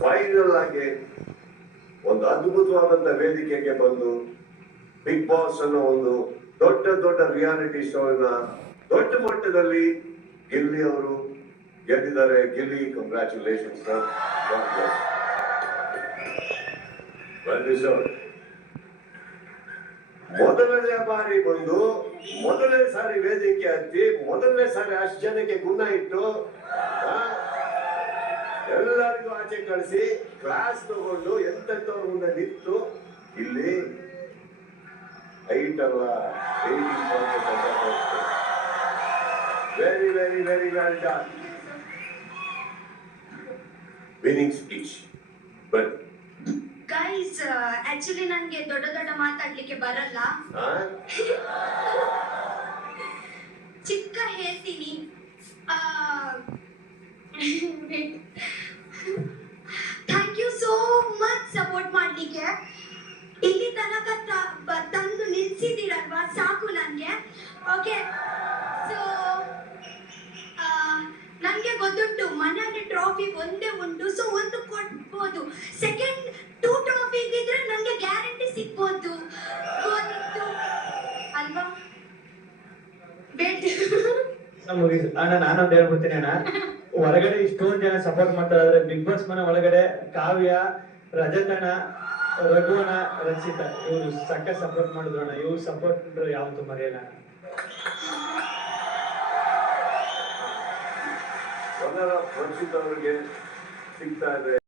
Final ಆಗಿ ಒಂದು ಅದ್ಭುತವಾದಂತ ವೇದಿಕೆಗೆ ಬಂದು ಬಿಗ್ ಬಾಸ್ ಅನ್ನೋ ಒಂದು ದೊಡ್ಡ ದೊಡ್ಡ ರಿಯಾಲಿಟಿ ಶೋನ ದೊಡ್ಡ ಮಟ್ಟದಲ್ಲಿ ಗಿಲ್ಲಿ ಅವರು ಗೆದ್ದಿದ್ದಾರೆ. Gilli, congratulations sir. ಮೊದಲನೇ ಬಾರಿ ಬಂದು ಮೊದಲನೇ ಸಾರಿ ವೇದಿಕೆ ಹತ್ತಿ ಮೊದಲನೇ ಸಾರಿ ಅಷ್ಟು ಜನಕ್ಕೆ ಗುಣ ಇಟ್ಟು ಎಲ್ಲರಿಗೂ ಆಚೆ ಕಳಿಸಿ ಕ್ಲಾಸ್ ತಗೊಂಡು ಎಂತೆಂಥವ್ರ ಮುಂದೆ ನಿಂತು ಇಲ್ಲಿ ಹೈಟ್ ಅಲ್ಲ very very very well done. Winning speech ಬನ್ನಿ. ಗೈಸ್, ಆಕ್ಚುಲಿ ನನ್ಗೆ ದೊಡ್ಡ ದೊಡ್ಡ ಮಾತಾಡ್ಲಿಕ್ಕೆ ಬರಲ್ಲ. ಚಿಕ್ಕ ಹೇಳ್ತೀನಿ. Thank you so much support ಮಾಡ್ಲಿಕ್ಕೆ. ಇಲ್ಲಿ ತನಕ ತಂದು ನಿಲ್ಸಿದ್ದೀರಲ್ವಾ, ಸಾಕು ನನ್ಗೆ. ಓಕೆ, ಸೊ ನನ್ಗೆ ಗೊತ್ತುಂಟು ಮನೆಯಲ್ಲಿ ಟ್ರಾಫಿ ಒಂದೇ ಉಂಟು, ಸೊ ಒಂದು ಕೊಡ್ಬೋದು. ಸೆಕೆಂಡ್ 2 ಟ್ರಾಫಿ ಇದ್ರೆ ನಂಗೆ ಗ್ಯಾರಂಟಿ ಸಿಗ್ಬೋದು, ಗೊತ್ತಿತ್ತು ಅಲ್ವಾ? ಅಣ್ಣ ನಾನೊಂದು ಹೇಳ್ಬಿಡ್ತೀನಿ ಅಣ್ಣ, ಹೊರಗಡೆ ಇಷ್ಟೊಂದು ಜನ ಸಪೋರ್ಟ್ ಮಾಡ್ತಾ ಇದಾರೆ. ಬಿಗ್ ಬಾಸ್ ಮನೆ ಒಳಗಡೆ ಕಾವ್ಯ, ರಜತ್ ಅಣ್ಣ, ರಘು ಅಣ್ಣ, ರಚಿತಾ ಇವ್ರು ಸಕ್ಕ ಸಪೋರ್ಟ್ ಮಾಡಿದ್ರು ಅಣ್ಣ. ಇವ್ರು ಸಪೋರ್ಟ್ ಯಾವತ್ತೂ ಮರೆಯಲ್ಲ. ರಚಿತಾ ಅವರಿಗೆ ಸಿಗ್ತಾ ಇದೆ.